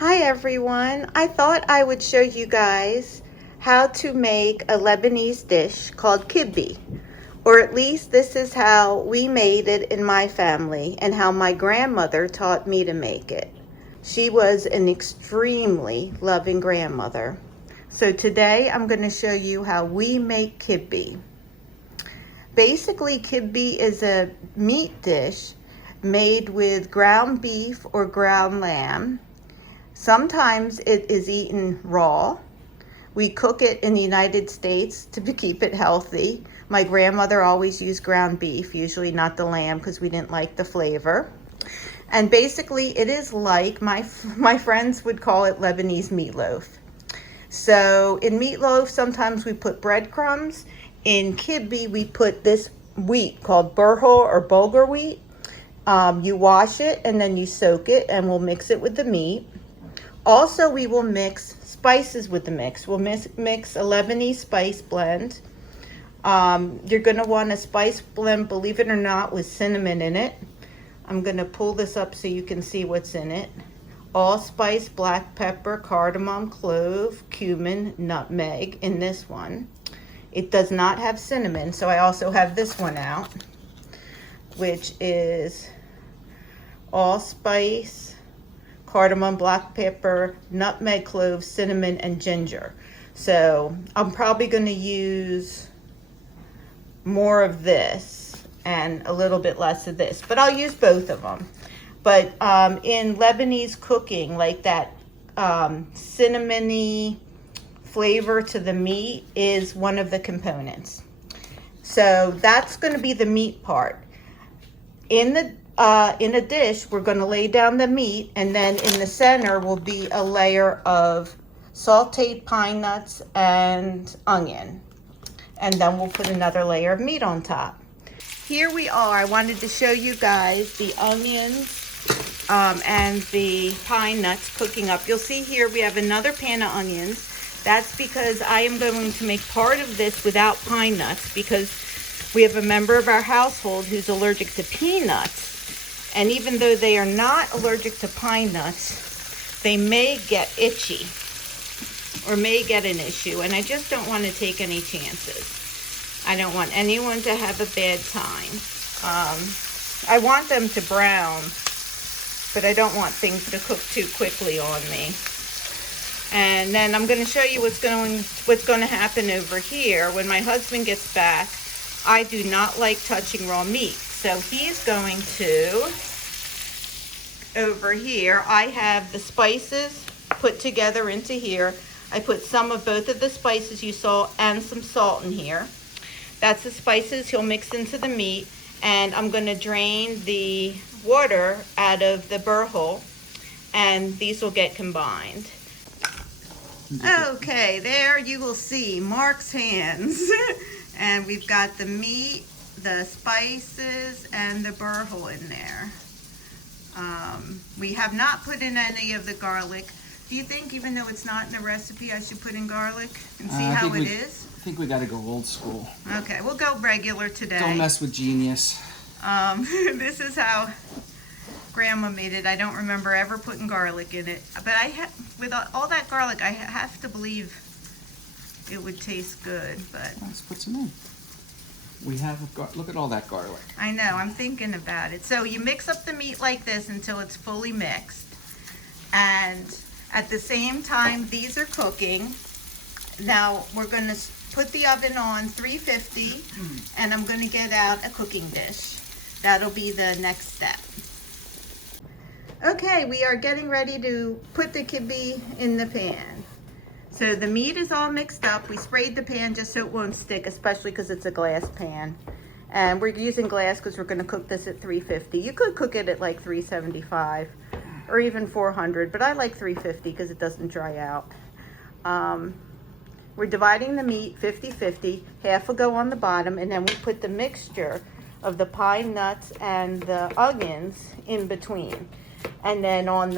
Hi everyone. I thought I would show you guys how to make a Lebanese dish called kibbeh. Or at least this is how we made it in my family and how my grandmother taught me to make it. She was an extremely loving grandmother. So today I'm going to show you how we make kibbeh. Basically, kibbeh is a meat dish made with ground beef or ground lamb. Sometimes it is eaten raw. We cook it in the United States to keep it healthy. My grandmother always used ground beef, usually not the lamb because we didn't like the flavor. And basically it is like, my friends would call it Lebanese meatloaf. So in meatloaf, sometimes we put breadcrumbs. In kibbeh, we put this wheat called burhol or bulgur wheat. You wash it and then you soak it, and we'll mix it with the meat. Also, we will mix spices with the mix. We'll mix a Lebanese spice blend. You're going to want a spice blend, believe it or not, with cinnamon in it. I'm going to pull this up so you can see what's in it. Allspice, black pepper, cardamom, clove, cumin, nutmeg in this one. It does not have cinnamon, so I also have this one out, which is allspice, cardamom, black pepper, nutmeg, cloves, cinnamon, and ginger. So I'm probably going to use more of this and a little bit less of this, but I'll use both of them. But in Lebanese cooking, like that cinnamony flavor to the meat is one of the components. So that's going to be the meat part. In a dish, we're going to lay down the meat, and then in the center will be a layer of sauteed pine nuts and onion. And then we'll put another layer of meat on top. Here we are. I wanted to show you guys the onions and the pine nuts cooking up. You'll see here we have another pan of onions. That's because I am going to make part of this without pine nuts, because we have a member of our household who's allergic to peanuts. And even though they are not allergic to pine nuts, they may get itchy or may get an issue. And I just don't want to take any chances. I don't want anyone to have a bad time. I want them to brown, but I don't want things to cook too quickly on me. And then I'm going to show you what's going to happen over here. When my husband gets back, I do not like touching raw meat. So he's going to, over here, I have the spices put together into here. I put some of both of the spices you saw and some salt in here. That's the spices he'll mix into the meat. And I'm going to drain the water out of the burhol, and these will get combined. Okay, there you will see Mark's hands. And we've got the meat, the spices, and the burhol in there. We have not put in any of the garlic. Do you think, even though it's not in the recipe, I should put in garlic and see how it is? I think we got to go old school. Okay, we'll go regular today. Don't mess with genius. This is how Grandma made it. I don't remember ever putting garlic in it, but with all that garlic, I have to believe it would taste good. But let's put some in. We have look at all that garlic. I know. I'm thinking about it. So you mix up the meat like this until it's fully mixed, and at the same time these are cooking. Now we're going to put the oven on 350, and I'm going to get out a cooking dish. That'll be the next step. Okay, we are getting ready to put the kibbeh in the pan. So the meat is all mixed up. We sprayed the pan just so it won't stick, especially because it's a glass pan. And we're using glass because we're going to cook this at 350. You could cook it at like 375 or even 400, but I like 350 because it doesn't dry out. We're dividing the meat 50-50. Half will go on the bottom, and then we put the mixture of the pine nuts and the onions in between. And then on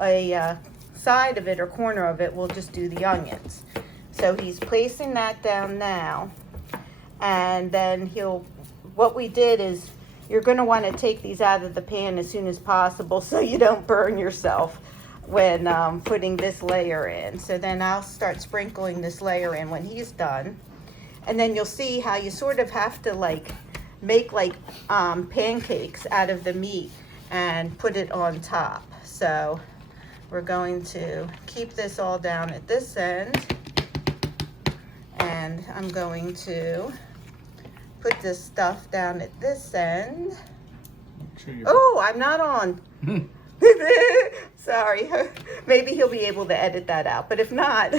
a side of it or corner of it, we'll just do the onions. So he's placing that down now. And then what we did is, you're going to want to take these out of the pan as soon as possible so you don't burn yourself. when putting this layer in. So then I'll start sprinkling this layer in when he's done. And then you'll see how you sort of have to like make like pancakes out of the meat and put it on top. So we're going to keep this all down at this end. And I'm going to put this stuff down at this end. Oh, I'm not on. Sorry. Maybe he'll be able to edit that out. But if not,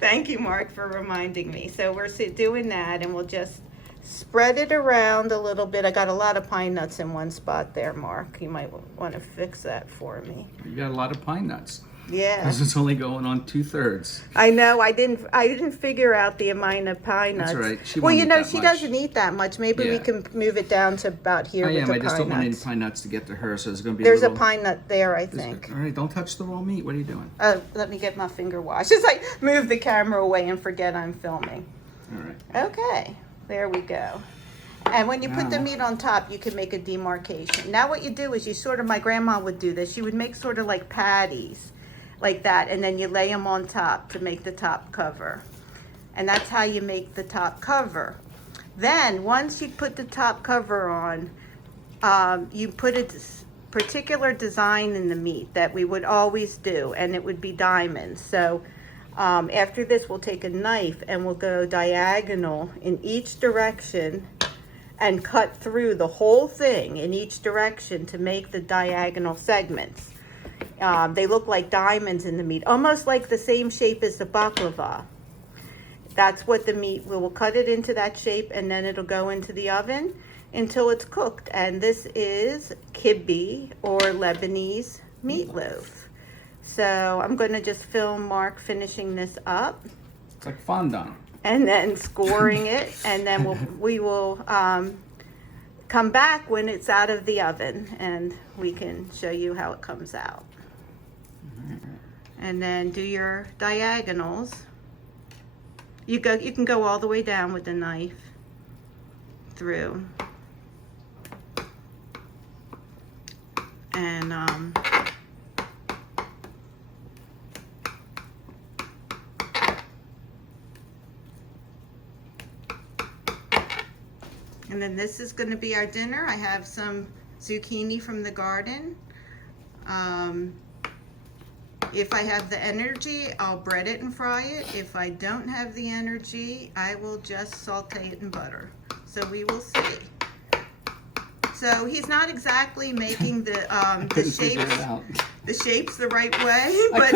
thank you, Mark, for reminding me. So we're doing that, and we'll just spread it around a little bit. I got a lot of pine nuts in one spot there, Mark. You might want to fix that for me. You got a lot of pine nuts. Yeah. Because it's only going on 2/3. I know. I didn't figure out the amount of pine nuts. That's right. She well, won't you eat know, that she much. doesn't eat that much. Maybe we can move it down to about here with the I just pine don't want any nuts. pine nuts to get to her, so there's going to be There's a a little... pine nut there, I think. All right, don't touch the raw meat. What are you doing? Let me get my finger washed. Just like move the camera away and forget I'm filming. All right. Okay, there we go. And when you put the Now- meat on top, you can make a demarcation. Now what you do is you sort of, my grandma would do this. She would make sort of like patties like that, and then you lay them on top to make the top cover. And that's how you make the top cover. Then once you put the top cover on, you put a particular design in the meat that we would always do, and it would be diamonds. So after this, we'll take a knife and we'll go diagonal in each direction and cut through the whole thing in each direction to make the diagonal segments. They look like diamonds in the meat, almost like the same shape as the baklava. That's what the meat, we will cut it into that shape, and then it'll go into the oven until it's cooked. And this is kibbeh, or Lebanese meatloaf. So I'm going to just film Mark finishing this up. It's like fondant. And then scoring it, and then we will come back when it's out of the oven, and we can show you how it comes out. And then do your diagonals. You can go all the way down with the knife through, and and then this is going to be our dinner. I have some zucchini from the garden. If I have the energy, I'll bread it and fry it. If I don't have the energy, I will just saute it in butter. So we will see. So he's not exactly making the shapes the right way, but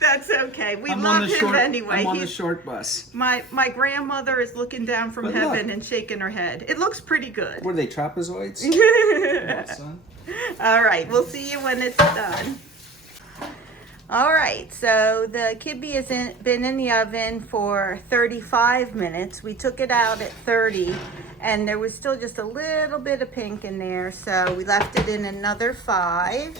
that's okay. We love him anyway. I'm on the short bus. My grandmother is looking down from heaven and shaking her head. It looks pretty good. Were they trapezoids? Son. All right, we'll see you when it's done. All right, so the kibbeh has been in the oven for 35 minutes. We took it out at 30, and there was still just a little bit of pink in there, so we left it in another 5.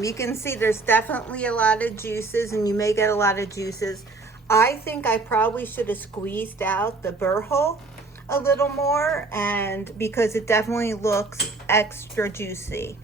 You can see there's definitely a lot of juices, and you may get a lot of juices. I think I probably should have squeezed out the burr hole a little more, and because it definitely looks extra juicy.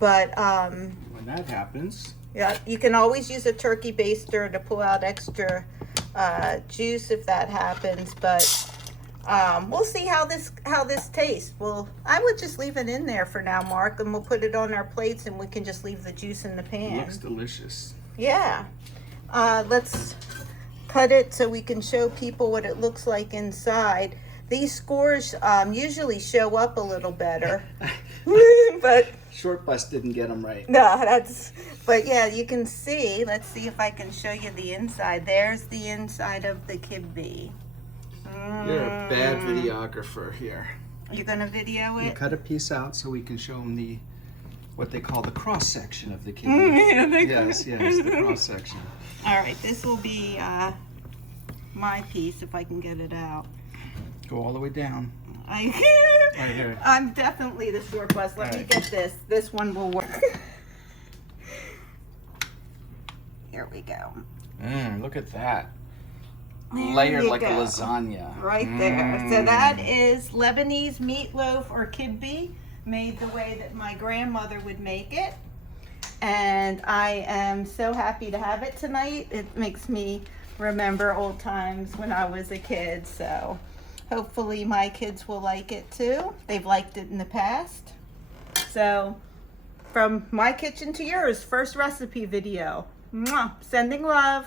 But when that happens, yeah, you can always use a turkey baster to pull out extra juice if that happens. But we'll see how this tastes. Well, I would just leave it in there for now, Mark, and we'll put it on our plates, and we can just leave the juice in the pan. looks delicious. Yeah. Let's cut it so we can show people what it looks like inside. These scores usually show up a little better, but Short bus didn't get them right. no, but yeah, you can see. Let's see if I can show you the inside. There's the inside of the kibbeh. You're a bad videographer here. You're gonna video You it? cut a piece out so we can show them what they call the cross section of the kibbeh. Yes, the cross section. All right, this will be my piece if I can get it out. Go all the way down. Right here. I'm definitely the short bus. Let me get this. This one will work. Here we go. Look at that. There Layered you like a go. lasagna. Right there. So that is Lebanese meatloaf, or kibbeh, made the way that my grandmother would make it. and I am so happy to have it tonight. It makes me remember old times when I was a kid, so hopefully my kids will like it too. They've liked it in the past. So from my kitchen to yours, first recipe video. Mwah. Sending love.